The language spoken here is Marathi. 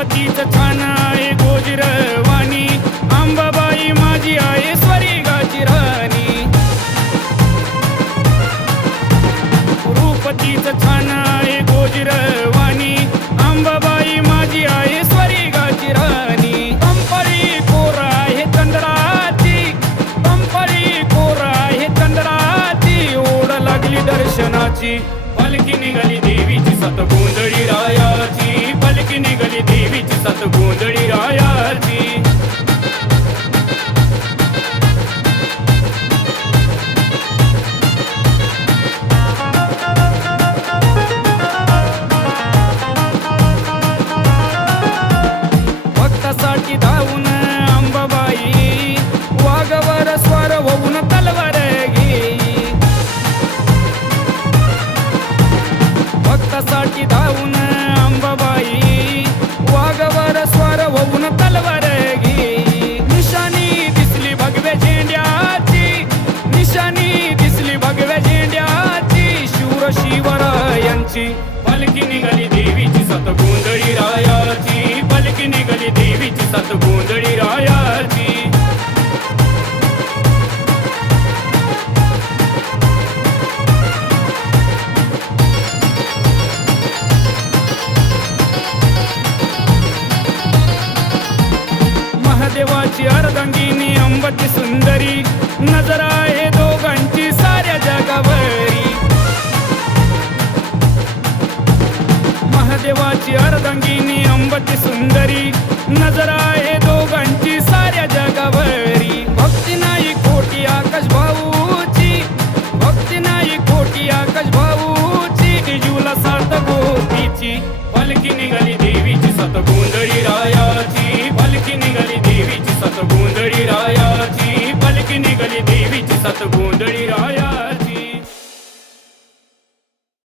रूपतीचं छान आहे गोजिरवाणी, अंबाबाई माझी आहे स्वर्गाची राणी. रूपतीचं छान आहे गोजिरवाणी, अंबाबाई माझी आहे स्वर्गाची राणी. पंपरी कोरा आहे चंद्राची, पंपरी कोरा आहे चंद्राची, ओढ लागली दर्शनाची. पलकी निघाली देवीची सत गोंधळी रायाची, पलकी निघाली देवीची सत गोंधळी रायाची. भक्तासाठी धावून अंबाबाई, वाघवर स्वार होऊन तलवार घेई. भक्तासाठी धावून अंबाबाई, वाघवर स्वार होऊन तलवार घेई. निशाणी दिसली भगव्या झेंड्याची, निशाणी दिसली भगव्या झेंड्याची, शूर शिवरायांची. पलकी निघाली देवीची सत गोंधळी रायाची, पलकी निघाली देवीची सत गोंधळी रायाची. महादेवाची अर्धांगिनी अंबाची सुंदरी, नजर आहे दोघांची साऱ्या जगावरी. महादेवाची अर्धांगिनी अंबाची सुंदरी, नजर आहे दोघांची साऱ्या जगावरी.